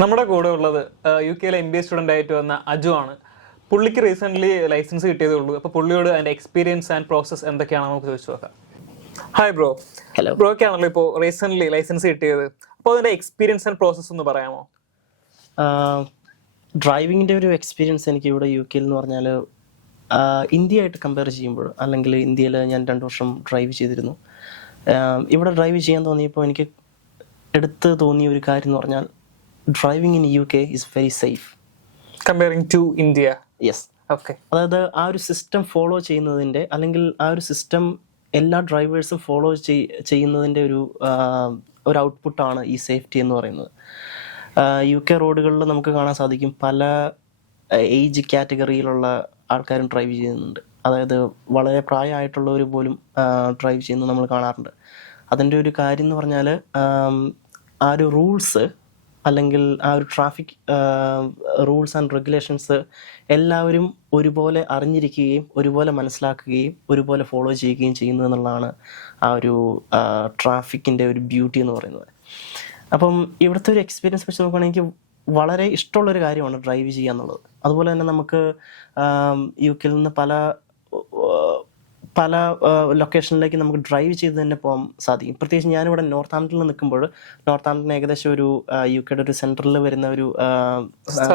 നമ്മുടെ കൂടെ ഉള്ളത് UK MBA സ്റ്റുഡൻ്റ് ആയിട്ട് വന്ന അജു ആണ്. പുള്ളിക്ക് റീസെൻ്റ്ലി ലൈസൻസ് കിട്ടിയതേ ഉള്ളൂ. അപ്പോൾ പുള്ളിയോട് അതിൻ്റെ എക്സ്പീരിയൻസ് ആൻഡ് പ്രോസസ്സ് എന്തൊക്കെയാണെന്ന് നമുക്ക് ചോദിച്ചു നോക്കാം. Hi bro. ഹലോ. ബ്രോയ്ക്കാണല്ലോ ഇപ്പോൾ റീസെൻ്റ്ലി ലൈസൻസ് കിട്ടിയത്. അപ്പോൾ അതിൻ്റെ എക്സ്പീരിയൻസ് ആൻഡ് പ്രോസസ്സ് ഒന്ന് പറയാമോ? ഡ്രൈവിങ്ങിൻ്റെ ഒരു എക്സ്പീരിയൻസ് എനിക്ക് ഇവിടെ UK എന്ന് പറഞ്ഞാൽ ഇന്ത്യയായിട്ട് കമ്പയർ ചെയ്യുമ്പോൾ, അല്ലെങ്കിൽ ഇന്ത്യയിൽ ഞാൻ 2 വർഷം ഡ്രൈവ് ചെയ്തിരുന്നു. ഇവിടെ ഡ്രൈവ് ചെയ്യാൻ തോന്നിയപ്പോൾ എനിക്ക് എടുത്ത് തോന്നിയ ഒരു കാര്യം എന്ന് പറഞ്ഞാൽ driving in UK is very safe comparing to India. Yes. Okay. അതായത് ആ ഒരു സിസ്റ്റം ഫോളോ ചെയ്യുന്നതിൻ്റെ, അല്ലെങ്കിൽ ആ ഒരു സിസ്റ്റം എല്ലാ ഡ്രൈവേഴ്സും ഫോളോ ചെയ്യുന്നതിൻ്റെ ഒരു ഔട്ട്പുട്ടാണ് ഈ സേഫ്റ്റി എന്ന് പറയുന്നത്. UK റോഡുകളിൽ നമുക്ക് കാണാൻ സാധിക്കും പല ഏജ് കാറ്റഗറിയിലുള്ള ആൾക്കാരും ഡ്രൈവ് ചെയ്യുന്നുണ്ട്. അതായത് വളരെ പ്രായമായിട്ടുള്ളവർ പോലും ഡ്രൈവ് ചെയ്യുന്നത് നമ്മൾ കാണാറുണ്ട്. അതിൻ്റെ ഒരു കാര്യം എന്ന് പറഞ്ഞാൽ ആ ഒരു റൂൾസ്, അല്ലെങ്കിൽ ആ ഒരു ട്രാഫിക് റൂൾസ് ആൻഡ് റെഗുലേഷൻസ് എല്ലാവരും ഒരുപോലെ അറിഞ്ഞിരിക്കുകയും ഒരുപോലെ മനസ്സിലാക്കുകയും ഒരുപോലെ ഫോളോ ചെയ്യുകയും ചെയ്യുന്നു എന്നുള്ളതാണ് ആ ഒരു ട്രാഫിക്കിൻ്റെ ഒരു ബ്യൂട്ടി എന്ന് പറയുന്നത്. അപ്പം ഇവിടുത്തെ ഒരു എക്സ്പീരിയൻസ് വെച്ച് നോക്കുകയാണെങ്കിൽ എനിക്ക് വളരെ ഇഷ്ടമുള്ളൊരു കാര്യമാണ് ഡ്രൈവ് ചെയ്യുക എന്നുള്ളത്. അതുപോലെ തന്നെ നമുക്ക് UK നിന്ന് പല ലൊക്കേഷനിലേക്ക് നമുക്ക് ഡ്രൈവ് ചെയ്ത് തന്നെ പോകാൻ സാധിക്കും. പ്രത്യേകിച്ച് ഞാനിവിടെ നോർത്ത് ആംപ്ടണിൽ നിൽക്കുമ്പോൾ, നോർത്ത് ആംപ്ടൺ ഏകദേശം ഒരു UKയുടെ ഒരു സെൻട്രലിൽ വരുന്ന ഒരു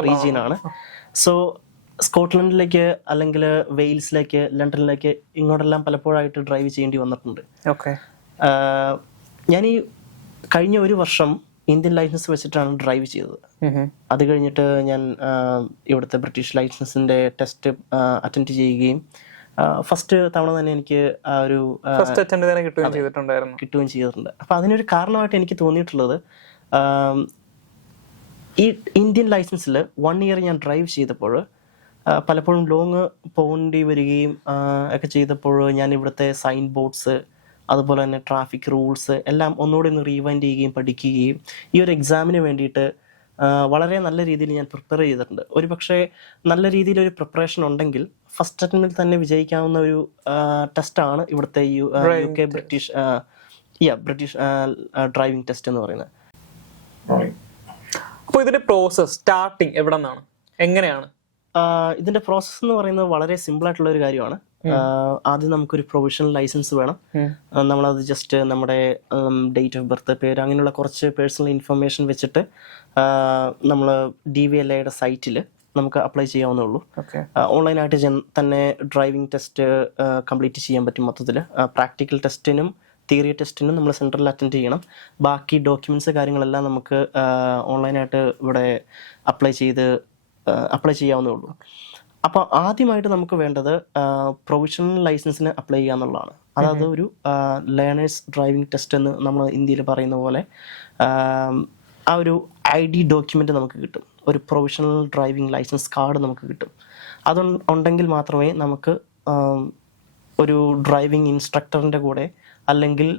റീജിയനാണ്. സോ സ്കോട്ട്ലൻഡിലേക്ക്, അല്ലെങ്കിൽ വെയിൽസിലേക്ക്, ലണ്ടനിലേക്ക്, ഇങ്ങോട്ടെല്ലാം പലപ്പോഴായിട്ട് ഡ്രൈവ് ചെയ്യേണ്ടി വന്നിട്ടുണ്ട്. ഓക്കെ. ഞാൻ ഈ കഴിഞ്ഞ ഒരു വർഷം ഇന്ത്യൻ ലൈസൻസ് വെച്ചിട്ടാണ് ഡ്രൈവ് ചെയ്തത്. അത് കഴിഞ്ഞിട്ട് ഞാൻ ഇവിടുത്തെ ബ്രിട്ടീഷ് ലൈസൻസിൻ്റെ ടെസ്റ്റ് അറ്റൻഡ് ചെയ്യുകയും ഫസ്റ്റ് തവണ തന്നെ എനിക്ക് ആ ഒരു കിട്ടുകയും ചെയ്തിട്ടുണ്ട്. അപ്പം അതിനൊരു കാരണമായിട്ട് എനിക്ക് തോന്നിയിട്ടുള്ളത്, ഈ ഇന്ത്യൻ ലൈസൻസിൽ 1 ഇയർ ഞാൻ ഡ്രൈവ് ചെയ്തപ്പോൾ പലപ്പോഴും ലോങ് പോകേണ്ടി വരികയും ഒക്കെ ചെയ്തപ്പോൾ ഞാൻ ഇവിടുത്തെ സൈൻ ബോർഡ്സ്, അതുപോലെ തന്നെ ട്രാഫിക് റൂൾസ് എല്ലാം ഒന്നുകൂടി ഒന്ന് റീവൈൻഡ് ചെയ്യുകയും പഠിക്കുകയും ഈ ഒരു എക്സാമിന് വേണ്ടിയിട്ട് വളരെ നല്ല രീതിയിൽ ഞാൻ പ്രിപ്പയർ ചെയ്തിട്ടുണ്ട്. ഒരു പക്ഷേ നല്ല രീതിയിലൊരു പ്രിപ്പറേഷൻ ഉണ്ടെങ്കിൽ ഫസ്റ്റ് അറ്റംപ്റ്റിൽ തന്നെ വിജയിക്കാവുന്ന ഒരു ടെസ്റ്റാണ് ഇവിടുത്തെ UK ബ്രിട്ടീഷ് ഡ്രൈവിംഗ് ടെസ്റ്റ് എന്ന് പറയുന്നത്. അപ്പോൾ ഇതിന്റെ പ്രോസസ് സ്റ്റാർട്ടിങ് എവിടെ നിന്നാണ്, എങ്ങനെയാണ്? ഇതിന്റെ പ്രോസസ്സ് എന്ന് പറയുന്നത് വളരെ സിമ്പിൾ ആയിട്ടുള്ള ഒരു കാര്യമാണ്. ആദ്യം നമുക്കൊരു പ്രൊവിഷണൽ ലൈസൻസ് വേണം. നമ്മളത് ജസ്റ്റ് നമ്മുടെ ഡേറ്റ് ഓഫ് ബർത്ത്, പേര്, അങ്ങനെയുള്ള കുറച്ച് പേഴ്സണൽ ഇൻഫർമേഷൻ വെച്ചിട്ട് നമ്മൾ DVLAയുടെ സൈറ്റിൽ നമുക്ക് അപ്ലൈ ചെയ്യാവുന്നേ ഉള്ളൂ. ഓൺലൈനായിട്ട് തന്നെ ഡ്രൈവിംഗ് ടെസ്റ്റ് കംപ്ലീറ്റ് ചെയ്യാൻ പറ്റും. മൊത്തത്തിൽ പ്രാക്ടിക്കൽ ടെസ്റ്റിനും തിയറി ടെസ്റ്റിനും നമ്മൾ സെൻറ്ററിൽ അറ്റൻഡ് ചെയ്യണം. ബാക്കി ഡോക്യുമെൻറ്റ്സ് കാര്യങ്ങളെല്ലാം നമുക്ക് ഓൺലൈനായിട്ട് ഇവിടെ അപ്ലൈ ചെയ്യാവുന്നേ ഉള്ളൂ. അപ്പോൾ ആദ്യമായിട്ട് നമുക്ക് വേണ്ടത് പ്രൊവിഷണൽ ലൈസൻസിന് അപ്ലൈ ചെയ്യുക എന്നുള്ളതാണ്. അതായത് ഒരു ലേണേഴ്സ് ഡ്രൈവിംഗ് ടെസ്റ്റ് എന്ന് നമ്മൾ ഇന്ത്യയിൽ പറയുന്ന പോലെ ആ ഒരു ID ഡോക്യുമെൻ്റ് നമുക്ക് കിട്ടും. ഒരു പ്രൊവിഷണൽ ഡ്രൈവിംഗ് ലൈസൻസ് കാർഡ് നമുക്ക് കിട്ടും. അതുണ്ടെങ്കിൽ മാത്രമേ നമുക്ക് ഒരു ഡ്രൈവിംഗ് ഇൻസ്ട്രക്ടറിൻ്റെ കൂടെ, അല്ലെങ്കിൽ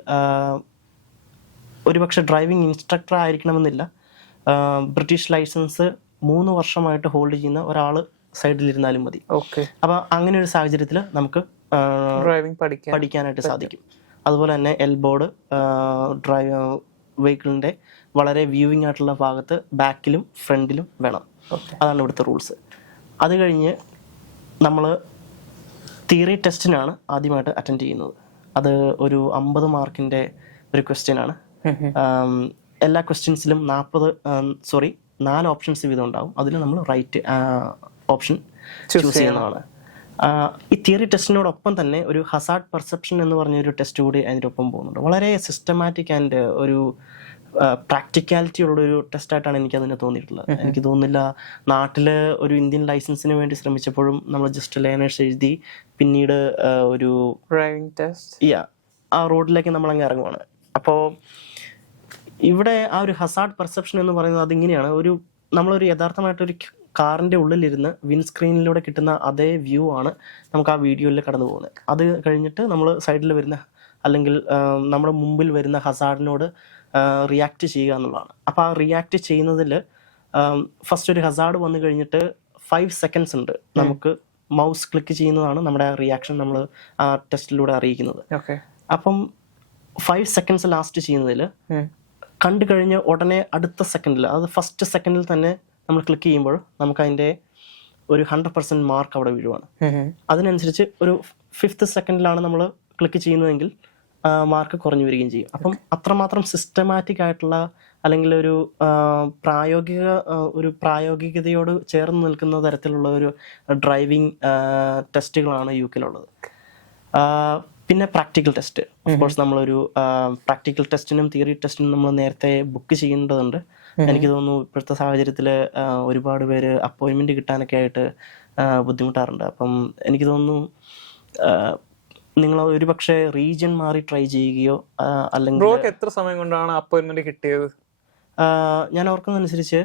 ഒരുപക്ഷെ ഡ്രൈവിംഗ് ഇൻസ്ട്രക്ടർ ആയിരിക്കണമെന്നില്ല, ബ്രിട്ടീഷ് ലൈസൻസ് 3 വർഷമായിട്ട് ഹോൾഡ് ചെയ്യുന്ന ഒരാൾ സൈഡിലിരുന്നാലും മതി. ഓക്കെ. അപ്പോൾ അങ്ങനെ ഒരു സാഹചര്യത്തിൽ നമുക്ക് ഡ്രൈവിംഗ് പഠിക്കാനായിട്ട് സാധിക്കും. അതുപോലെ തന്നെ എൽബോർഡ് വെഹിക്കിളിൻ്റെ വളരെ വ്യൂവിംഗ് ആയിട്ടുള്ള ഭാഗത്ത് ബാക്കിലും ഫ്രണ്ടിലും വേണം. അതാണ് ഇവിടുത്തെ റൂൾസ്. അത് കഴിഞ്ഞ് നമ്മൾ തിയറി ടെസ്റ്റിനാണ് ആദ്യമായിട്ട് അറ്റൻഡ് ചെയ്യുന്നത്. അത് ഒരു 50 മാർക്കിൻ്റെ ഒരു ക്വസ്റ്റ്യനാണ്. എല്ലാ ക്വസ്റ്റ്യൻസിലും 4 ഓപ്ഷൻസ് വീതം ഉണ്ടാവും. അതിൽ നമ്മൾ റൈറ്റ് ഓപ്ഷൻ ചൂസ് ചെയ്യുന്നതാണ്. ഈ തിയറി ടെസ്റ്റിനോടൊപ്പം തന്നെ ഒരു ഹസാർഡ് പെർസെപ്ഷൻ എന്ന് പറഞ്ഞൊരു ടെസ്റ്റ് കൂടി അതിൻ്റെ ഒപ്പം പോകുന്നുണ്ട്. വളരെ സിസ്റ്റമാറ്റിക് ആൻഡ് ഒരു പ്രാക്ടിക്കാലിറ്റി ഉള്ളൊരു ടെസ്റ്റായിട്ടാണ് എനിക്കതിനെ തോന്നിയിട്ടുള്ളത്. എനിക്ക് തോന്നുന്നില്ല നാട്ടിൽ ഒരു ഇന്ത്യൻ ലൈസൻസിന് വേണ്ടി ശ്രമിച്ചപ്പോഴും നമ്മൾ ജസ്റ്റ് ലേണേഴ്സ് എഴുതി പിന്നീട് ഒരു ഡ്രൈവിംഗ് ടെസ്റ്റ് ആ റോഡിലേക്ക് നമ്മളങ്ങ് ഇറങ്ങുവാണ്. അപ്പോൾ ഇവിടെ ആ ഒരു ഹസാർഡ് പെർസെപ്ഷൻ എന്ന് പറയുന്നത് അതിങ്ങനെയാണ്. നമ്മളൊരു യഥാർത്ഥമായിട്ടൊരു കാറിൻ്റെ ഉള്ളിലിരുന്ന് വിൻസ്ക്രീനിലൂടെ കിട്ടുന്ന അതേ വ്യൂ ആണ് നമുക്ക് ആ വീഡിയോയിൽ കടന്നു പോകുന്നത്. അത് കഴിഞ്ഞിട്ട് നമ്മൾ സൈഡിൽ വരുന്ന, അല്ലെങ്കിൽ നമ്മുടെ മുമ്പിൽ വരുന്ന ഹസാർഡിനോട് റിയാക്ട് ചെയ്യുക എന്നുള്ളതാണ്. അപ്പോൾ ആ റിയാക്ട് ചെയ്യുന്നതിൽ ഫസ്റ്റ് ഒരു ഹസാർഡ് വന്നു കഴിഞ്ഞിട്ട് 5 സെക്കൻഡ്സ് ഉണ്ട് നമുക്ക് മൗസ് ക്ലിക്ക് ചെയ്യുന്നതാണ് നമ്മുടെ റിയാക്ഷൻ നമ്മൾ ആ ടെസ്റ്റിലൂടെ അറിയിക്കുന്നത്. ഓക്കെ. അപ്പം 5 സെക്കൻഡ്സ് ലാസ്റ്റ് ചെയ്യുന്നതിൽ കണ്ടു കഴിഞ്ഞ് ഉടനെ അടുത്ത സെക്കൻഡിൽ, അത് ഫസ്റ്റ് സെക്കൻഡിൽ തന്നെ നമ്മൾ ക്ലിക്ക് ചെയ്യുമ്പോൾ നമുക്ക് അതിൻ്റെ ഒരു 100% മാർക്ക് അവിടെ വീഴുവാണ്. അതിനനുസരിച്ച് ഒരു 5th സെക്കൻഡിലാണ് നമ്മൾ ക്ലിക്ക് ചെയ്യുന്നതെങ്കിൽ മാർക്ക് കുറഞ്ഞു വരികയും ചെയ്യും. അപ്പം അത്രമാത്രം സിസ്റ്റമാറ്റിക് ആയിട്ടുള്ള അല്ലെങ്കിൽ ഒരു പ്രായോഗികതയോട് ചേർന്ന് നിൽക്കുന്ന തരത്തിലുള്ള ഒരു ഡ്രൈവിംഗ് ടെസ്റ്റുകളാണ് UK-ലുള്ളത്. പിന്നെ പ്രാക്ടിക്കൽ ടെസ്റ്റ്, ഓഫ്കോഴ്സ് നമ്മളൊരു പ്രാക്ടിക്കൽ ടെസ്റ്റിനും തിയറി ടെസ്റ്റിനും നമ്മൾ നേരത്തെ ബുക്ക് ചെയ്യേണ്ടതുണ്ട്. എനിക്ക് തോന്നുന്നു ഇപ്പോഴത്തെ സാഹചര്യത്തിൽ ഒരുപാട് പേര് അപ്പോയിൻമെൻറ്റ് കിട്ടാനൊക്കെ ആയിട്ട് ബുദ്ധിമുട്ടാറുണ്ട്. അപ്പം എനിക്ക് തോന്നുന്നു നിങ്ങൾ ഒരു പക്ഷേ റീജിയൻ മാറി ട്രൈ ചെയ്യുകയോ അല്ലെങ്കിൽ എത്ര സമയം കൊണ്ടാണ് അപ്പോയിൻമെന്റ് കിട്ടിയത്? ഞാൻ ഓർക്കുന്നതനുസരിച്ച്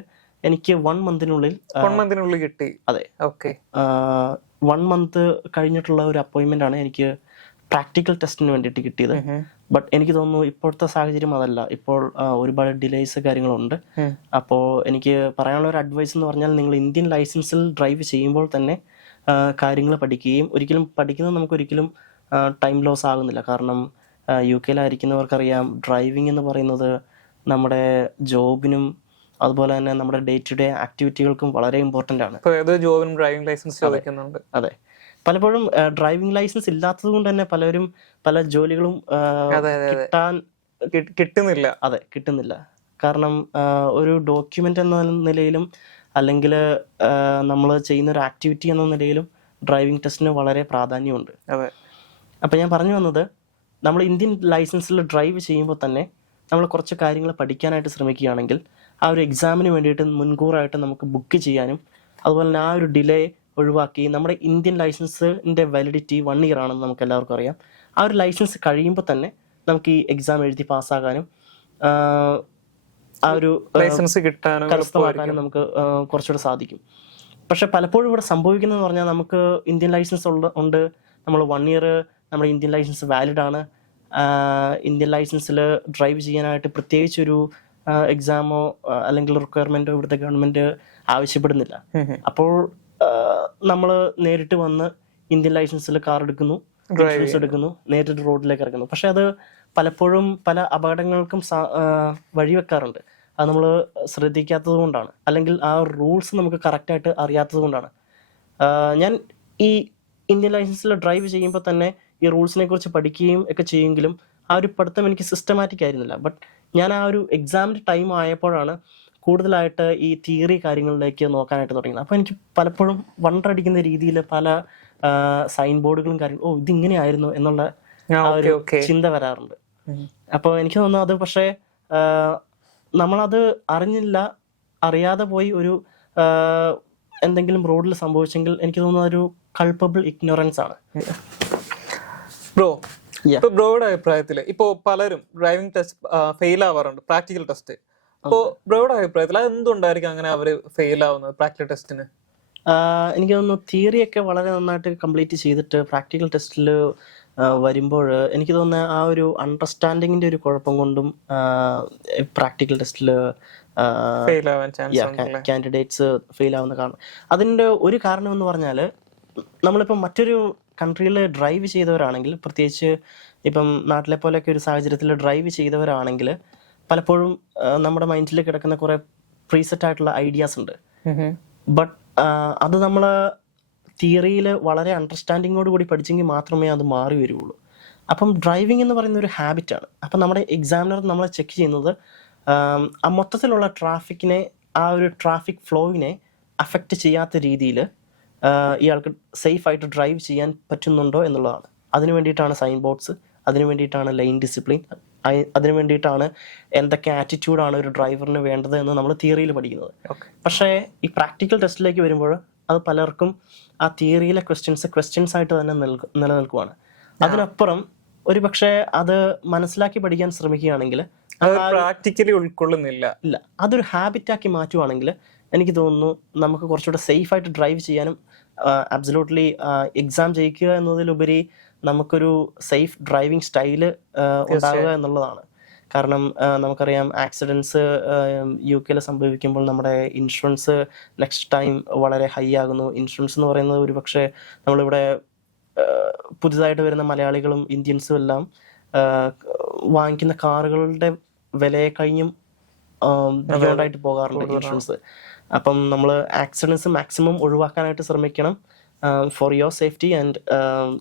എനിക്ക് 1 മന്തിനുള്ളിൽ കിട്ടി. അതെ. ഓക്കെ. 1 മന്ത് കഴിഞ്ഞിട്ടുള്ള ഒരു അപ്പോയിൻമെന്റ് ആണ് എനിക്ക് പ്രാക്ടിക്കൽ ടെസ്റ്റിന് വേണ്ടിയിട്ട് കിട്ടിയത്. ബട്ട് എനിക്ക് തോന്നുന്നു ഇപ്പോഴത്തെ സാഹചര്യം അതല്ല. ഇപ്പോൾ ഒരുപാട് ഡിലേസ് കാര്യങ്ങളുണ്ട്. അപ്പോൾ എനിക്ക് പറയാനുള്ള ഒരു അഡ്വൈസ് എന്ന് പറഞ്ഞാൽ, നിങ്ങൾ ഇന്ത്യൻ ലൈസൻസിൽ ഡ്രൈവ് ചെയ്യുമ്പോൾ തന്നെ കാര്യങ്ങൾ പഠിക്കുകയും, ഒരിക്കലും പഠിക്കുന്നത് നമുക്കൊരിക്കലും ടൈം ലോസ് ആകുന്നില്ല. കാരണം UK-ലായിരിക്കുന്നവർക്കറിയാം ഡ്രൈവിംഗ് എന്ന് പറയുന്നത് നമ്മുടെ ജോബിനും അതുപോലെ തന്നെ നമ്മുടെ ഡേ ടു ഡേ ആക്ടിവിറ്റികൾക്കും വളരെ ഇമ്പോർട്ടൻ്റ് ആണ്. ജോബിനും ഡ്രൈവിംഗ് ലൈസൻസ് ചോദിക്കുന്നുണ്ട്. അതെ. പലപ്പോഴും ഡ്രൈവിംഗ് ലൈസൻസ് ഇല്ലാത്തത് കൊണ്ട് തന്നെ പലരും പല ജോലികളും കിട്ടുന്നില്ല. അതെ, കിട്ടുന്നില്ല. കാരണം ഒരു ഡോക്യുമെന്റ് എന്ന നിലയിലും അല്ലെങ്കിൽ നമ്മൾ ചെയ്യുന്ന ഒരു ആക്ടിവിറ്റി എന്ന നിലയിലും ഡ്രൈവിംഗ് ടെസ്റ്റിന് വളരെ പ്രാധാന്യമുണ്ട്. അപ്പം ഞാൻ പറഞ്ഞു വന്നത്, നമ്മൾ ഇന്ത്യൻ ലൈസൻസിൽ ഡ്രൈവ് ചെയ്യുമ്പോൾ തന്നെ നമ്മൾ കുറച്ച് കാര്യങ്ങൾ പഠിക്കാനായിട്ട് ശ്രമിക്കുകയാണെങ്കിൽ ആ ഒരു എക്സാമിന് വേണ്ടിയിട്ട് മുൻകൂറായിട്ട് നമുക്ക് ബുക്ക് ചെയ്യാനും, അതുപോലെ തന്നെ ആ ഒരു ഡിലേ ഒഴിവാക്കി നമ്മുടെ ഇന്ത്യൻ ലൈസൻസിൻ്റെ വാലിഡിറ്റി 1 year ആണെന്ന് നമുക്ക് എല്ലാവർക്കും അറിയാം. ആ ഒരു ലൈസൻസ് കഴിയുമ്പോൾ തന്നെ നമുക്ക് ഈ എക്സാം എഴുതി പാസ്സാകാനും ആ ഒരു ലൈസൻസ് കരസ്ഥമാക്കാനും നമുക്ക് കുറച്ചുകൂടെ സാധിക്കും. പക്ഷെ പലപ്പോഴും ഇവിടെ സംഭവിക്കുന്നതെന്ന് പറഞ്ഞാൽ, നമുക്ക് ഇന്ത്യൻ ലൈസൻസ് ഉണ്ട്, നമ്മൾ 1 year നമ്മുടെ ഇന്ത്യൻ ലൈസൻസ് വാലിഡ് ആണ്, ഇന്ത്യൻ ലൈസൻസിൽ ഡ്രൈവ് ചെയ്യാനായിട്ട് പ്രത്യേകിച്ചൊരു എക്സാമോ അല്ലെങ്കിൽ റിക്വയർമെൻറ്റോ ഇവിടുത്തെ ഗവൺമെൻറ് ആവശ്യപ്പെടുന്നില്ല. അപ്പോൾ നമ്മൾ നേരിട്ട് വന്ന് ഇന്ത്യൻ ലൈസൻസിൽ കാർ എടുക്കുന്നു, ഇൻഷുറൻസ് എടുക്കുന്നു, നേരിട്ട് റോഡിലേക്ക് ഇറങ്ങുന്നു. പക്ഷെ അത് പലപ്പോഴും പല അപകടങ്ങൾക്കും വഴിവെക്കാറുണ്ട്. അത് നമ്മൾ ശ്രദ്ധിക്കാത്തത് കൊണ്ടാണ്, അല്ലെങ്കിൽ ആ റൂൾസ് നമുക്ക് കറക്റ്റായിട്ട് അറിയാത്തത് കൊണ്ടാണ്. ഞാൻ ഈ ഇന്ത്യൻ ലൈസൻസിൽ ഡ്രൈവ് ചെയ്യുമ്പോൾ തന്നെ ഈ റൂൾസിനെ കുറിച്ച് പഠിക്കുകയും ഒക്കെ ചെയ്യുമെങ്കിലും ആ ഒരു പഠിത്തം എനിക്ക് സിസ്റ്റമാറ്റിക് ആയിരുന്നില്ല. ബട്ട് ഞാൻ ആ ഒരു എക്സാമിൻ്റെ ടൈം ആയപ്പോഴാണ് കൂടുതലായിട്ട് ഈ തിയറി കാര്യങ്ങളിലേക്ക് നോക്കാനായിട്ട് തുടങ്ങിയത്. അപ്പോൾ എനിക്ക് പലപ്പോഴും വണ്ടറടിക്കുന്ന രീതിയിൽ പല സൈൻ ബോർഡുകളും കാര്യങ്ങളും ഇതിങ്ങനെയായിരുന്നു എന്നുള്ള ആ ഒരു ചിന്ത വരാറുണ്ട്. അപ്പോൾ എനിക്ക് തോന്നുന്നു അത് പക്ഷേ നമ്മളത് അറിയാതെ പോയി ഒരു എന്തെങ്കിലും റോഡിൽ സംഭവിച്ചെങ്കിൽ എനിക്ക് തോന്നുന്നത് ഒരു കൾപ്പബിൾ ഇഗ്നോറൻസ് ആണ്. ബ്രോയുടെ അഭിപ്രായത്തിൽ ഇപ്പോൾ പലരും ഡ്രൈവിംഗ് ടെസ്റ്റ് ഫെയിൽ ആവാറുണ്ട്, പ്രാക്ടിക്കൽ ടെസ്റ്റ്. അപ്പോൾ ബ്രോയുടെ അഭിപ്രായത്തിൽ അത് എന്തുകൊണ്ടായിരിക്കും അങ്ങനെ അവർ ഫെയിൽ ആവുന്നത് പ്രാക്ടിക്കൽ ടെസ്റ്റിന്? എനിക്ക് തോന്നുന്നു തിയറിയൊക്കെ വളരെ നന്നായിട്ട് കംപ്ലീറ്റ് ചെയ്തിട്ട് പ്രാക്ടിക്കൽ ടെസ്റ്റിൽ വരുമ്പോൾ എനിക്ക് തോന്നുന്നത് ആ ഒരു അണ്ടർസ്റ്റാൻഡിങ്ങിൻ്റെ ഒരു കുഴപ്പം കൊണ്ടും പ്രാക്ടിക്കൽ ടെസ്റ്റിൽ കാൻഡിഡേറ്റ്സ് ഫെയിൽ ആവുന്ന കാരണം. അതിൻ്റെ ഒരു കാരണം എന്ന് പറഞ്ഞാൽ, നമ്മളിപ്പം മറ്റൊരു കൺട്രിയിൽ ഡ്രൈവ് ചെയ്തവരാണെങ്കിൽ, പ്രത്യേകിച്ച് ഇപ്പം നാട്ടിലെ പോലെയൊക്കെ ഒരു സാഹചര്യത്തിൽ ഡ്രൈവ് ചെയ്തവരാണെങ്കിൽ പലപ്പോഴും നമ്മുടെ മൈൻഡിൽ കിടക്കുന്ന കുറേ പ്രീസെറ്റ് ആയിട്ടുള്ള ഐഡിയാസ് ഉണ്ട്. ബട്ട് അത് നമ്മൾ തിയറിയിൽ വളരെ അണ്ടർസ്റ്റാൻഡിങ്ങോട് കൂടി പഠിച്ചെങ്കിൽ മാത്രമേ അത് മാറി വരുള്ളൂ. അപ്പം ഡ്രൈവിംഗ് എന്ന് പറയുന്ന ഒരു ഹാബിറ്റാണ്. അപ്പം നമ്മുടെ എക്സാമിനർ നമ്മളെ ചെക്ക് ചെയ്യുന്നത് ആ മൊത്തത്തിലുള്ള ട്രാഫിക്കിനെ, ആ ഒരു ട്രാഫിക് ഫ്ലോയിനെ അഫക്റ്റ് ചെയ്യാത്ത രീതിയിൽ ഇയാൾക്ക് സേഫായിട്ട് ഡ്രൈവ് ചെയ്യാൻ പറ്റുന്നുണ്ടോ എന്നുള്ളതാണ്. അതിനു വേണ്ടിയിട്ടാണ് സൈൻ ബോർഡ്സ്, അതിനു വേണ്ടിയിട്ടാണ് ലൈൻ ഡിസിപ്ലിൻ, അതിനു വേണ്ടിയിട്ടാണ് എന്തൊക്കെ ആറ്റിറ്റ്യൂഡാണ് ഒരു ഡ്രൈവറിന് വേണ്ടത് എന്ന് നമ്മൾ തിയറിയിൽ പഠിക്കുന്നത്. പക്ഷേ ഈ പ്രാക്ടിക്കൽ ടെസ്റ്റിലേക്ക് വരുമ്പോൾ അത് പലർക്കും ആ തിയറിയിലെ ക്വസ്റ്റ്യൻസ് ആയിട്ട് തന്നെ നിലനിൽക്കുവാണ്. അതിനപ്പുറം ഒരു പക്ഷേ അത് മനസ്സിലാക്കി പഠിക്കാൻ ശ്രമിക്കുകയാണെങ്കിൽ പ്രാക്ടിക്കലി ഉൾക്കൊള്ളുന്നില്ല, ഇല്ല, അതൊരു ഹാബിറ്റാക്കി മാറ്റുവാണെങ്കിൽ എനിക്ക് തോന്നുന്നു നമുക്ക് കുറച്ചുകൂടെ സേഫായിട്ട് ഡ്രൈവ് ചെയ്യാനും അബ്സല്യൂട്ട്ലി എക്സാം ജയിക്കുക എന്നതിലുപരി നമുക്കൊരു സേഫ് ഡ്രൈവിംഗ് സ്റ്റൈല് ഉണ്ടാവുക എന്നുള്ളതാണ്. കാരണം നമുക്കറിയാം ആക്സിഡൻസ് UK സംഭവിക്കുമ്പോൾ നമ്മുടെ ഇൻഷുറൻസ് നെക്സ്റ്റ് ടൈം വളരെ ഹൈ ആകുന്നു. ഇൻഷുറൻസ് എന്ന് പറയുന്നത് ഒരു പക്ഷേ നമ്മളിവിടെ പുതുതായിട്ട് വരുന്ന മലയാളികളും ഇന്ത്യൻസും എല്ലാം വാങ്ങിക്കുന്ന കാറുകളുടെ വിലയെ കഴിഞ്ഞും ബിയോണ്ടായിട്ട് പോകാറുണ്ട് ഇൻഷുറൻസ്. അപ്പം നമ്മൾ ആക്സിഡൻസ് മാക്സിമം ഒഴിവാക്കാനായിട്ട് ശ്രമിക്കണം for your safety and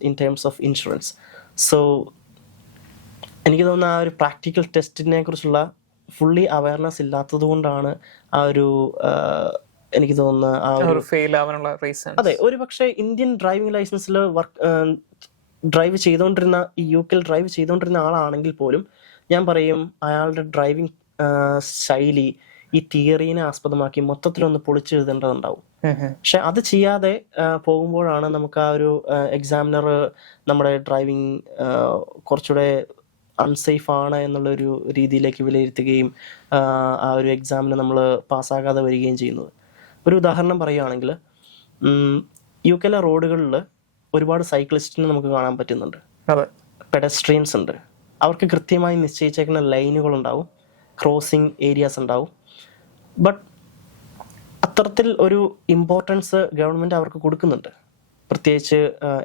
in terms of insurance. So എനിക്ക് തോന്നുന്നു ആ ഒരു പ്രാക്ടിക്കൽ ടെസ്റ്റിനെ കുറിച്ചുള്ള ഫുള്ളി അവയർനെസ് ഇല്ലാത്തത് കൊണ്ടാണ് ആ ഒരു എനിക്ക് തോന്നുന്ന ആ ഒരു ഫെയിൽ ആവാനുള്ള റീസൺ. അതെ, ഒരു പക്ഷേ ഇന്ത്യൻ ഡ്രൈവിംഗ് ലൈസൻസിൽ ഡ്രൈവ് ചെയ്തുകൊണ്ടിരുന്ന ഈ UK ഡ്രൈവ് ചെയ്തുകൊണ്ടിരുന്ന ആളാണെങ്കിൽ പോലും ഞാൻ പറയും അയാളുടെ ഡ്രൈവിംഗ് ശൈലി ഈ തിയറീനെ ആസ്പദമാക്കി മൊത്തത്തിലൊന്ന് പൊളിച്ചെഴുതേണ്ടതുണ്ടാവും. പക്ഷെ അത് ചെയ്യാതെ പോകുമ്പോഴാണ് നമുക്ക് ആ ഒരു എക്സാമിനർ നമ്മുടെ ഡ്രൈവിംഗ് കുറച്ചുകൂടെ അൺസേഫ് ആണ് എന്നുള്ളൊരു രീതിയിലേക്ക് വിലയിരുത്തുകയും ആ ഒരു എക്സാമിന് നമ്മൾ പാസ്സാകാതെ വരികയും ചെയ്യുന്നത്. ഒരു ഉദാഹരണം പറയുകയാണെങ്കിൽ UK റോഡുകളിൽ ഒരുപാട് സൈക്ലിസ്റ്റിനെ നമുക്ക് കാണാൻ പറ്റുന്നുണ്ട്. പെഡസ്ട്രിയൻസ് ഉണ്ട്. അവർക്ക് കൃത്യമായി നിശ്ചയിച്ചേക്കുന്ന ലൈനുകൾ ഉണ്ടാവും, ക്രോസിംഗ് ഏരിയാസ് ഉണ്ടാവും. ബട്ട് അത്തരത്തിൽ ഒരു ഇമ്പോർട്ടൻസ് ഗവൺമെൻറ് അവർക്ക് കൊടുക്കുന്നുണ്ട്. പ്രത്യേകിച്ച്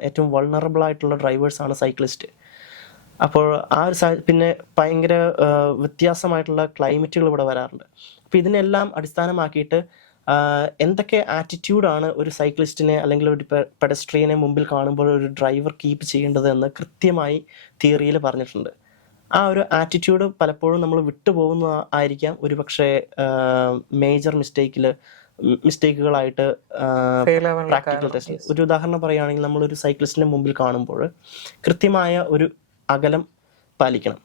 ഏറ്റവും വൾണറബിൾ ആയിട്ടുള്ള ഡ്രൈവേഴ്സാണ് സൈക്ലിസ്റ്റ്. അപ്പോൾ ആ ഒരു പിന്നെ ഭയങ്കര വ്യത്യാസമായിട്ടുള്ള ക്ലൈമറ്റുകൾ ഇവിടെ വരാറുണ്ട്. അപ്പോൾ ഇതിനെല്ലാം അടിസ്ഥാനമാക്കിയിട്ട് എന്തൊക്കെ ആറ്റിറ്റ്യൂഡാണ് ഒരു സൈക്ലിസ്റ്റിനെ അല്ലെങ്കിൽ ഒരു പെഡസ്ട്രിയനെ മുമ്പിൽ കാണുമ്പോൾ ഒരു ഡ്രൈവർ കീപ്പ് ചെയ്യേണ്ടത് എന്ന് കൃത്യമായി തിയറിയിൽ പറഞ്ഞിട്ടുണ്ട്. ആ ഒരു ആറ്റിറ്റ്യൂഡ് പലപ്പോഴും നമ്മൾ വിട്ടുപോകുന്ന ആയിരിക്കാം ഒരു പക്ഷേ മേജർ മിസ്റ്റേക്കുകളായിട്ട് പ്രാക്ടിക്കൽ ടെസ്റ്റ്. ഒരു ഉദാഹരണം പറയുകയാണെങ്കിൽ നമ്മളൊരു സൈക്ലിസ്റ്റിന്റെ മുമ്പിൽ കാണുമ്പോൾ കൃത്യമായ ഒരു അകലം പാലിക്കണം.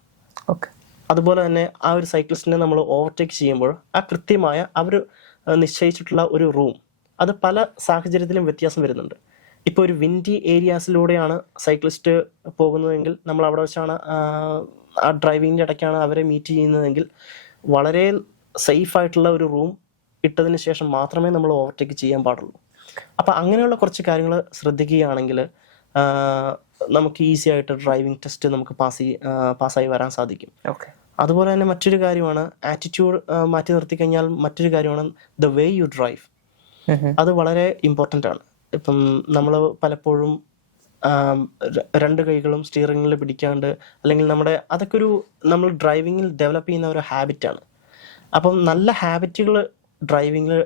അതുപോലെ തന്നെ ആ ഒരു സൈക്ലിസ്റ്റിനെ നമ്മൾ ഓവർടേക്ക് ചെയ്യുമ്പോൾ ആ കൃത്യമായ അവർ നിശ്ചയിച്ചിട്ടുള്ള ഒരു റൂം അത് പല സാഹചര്യത്തിലും വ്യത്യാസം വരുന്നുണ്ട്. ഇപ്പോൾ ഒരു വിൻഡി ഏരിയാസിലൂടെയാണ് സൈക്ലിസ്റ്റ് പോകുന്നതെങ്കിൽ നമ്മൾ അവിടെ വെച്ചാണ് ആ ഡ്രൈവിങ്ങിൻ്റെ ഇടയ്ക്കാണ് അവരെ മീറ്റ് ചെയ്യുന്നതെങ്കിൽ വളരെ സേഫ് ആയിട്ടുള്ള ഒരു റൂം ഇട്ടതിന് ശേഷം മാത്രമേ നമ്മൾ ഓവർടേക്ക് ചെയ്യാൻ പാടുള്ളൂ. അപ്പം അങ്ങനെയുള്ള കുറച്ച് കാര്യങ്ങൾ ശ്രദ്ധിക്കുകയാണെങ്കിൽ നമുക്ക് ഈസി ആയിട്ട് ഡ്രൈവിംഗ് ടെസ്റ്റ് നമുക്ക് പാസ്സായി വരാൻ സാധിക്കും. അതുപോലെ തന്നെ മറ്റൊരു കാര്യമാണ് ആറ്റിറ്റ്യൂഡ് മാറ്റി നിർത്തി കഴിഞ്ഞാൽ മറ്റൊരു കാര്യമാണ് ദ വേ യു ഡ്രൈവ്. അത് വളരെ ഇമ്പോർട്ടൻ്റ് ആണ്. ഇപ്പം നമ്മൾ പലപ്പോഴും രണ്ട് കൈകളും സ്റ്റിയറിംഗിൽ പിടിക്കാണ്ട് അല്ലെങ്കിൽ അതൊക്കെ നമ്മൾ ഡ്രൈവിങ്ങിൽ ഡെവലപ്പ് ചെയ്യുന്ന ഒരു ഹാബിറ്റാണ്. അപ്പം നല്ല ഹാബിറ്റുകൾ ഡ്രൈവിങ്ങിൽ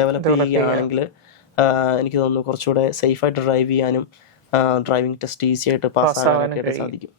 ഡെവലപ്പ് ചെയ്യുകയാണെങ്കിൽ എനിക്ക് തോന്നുന്നു കുറച്ചുകൂടെ സേഫായിട്ട് ഡ്രൈവ് ചെയ്യാനും ഡ്രൈവിംഗ് ടെസ്റ്റ് ഈസി ആയിട്ട് പാസ്സാകാനൊക്കെ സാധിക്കും.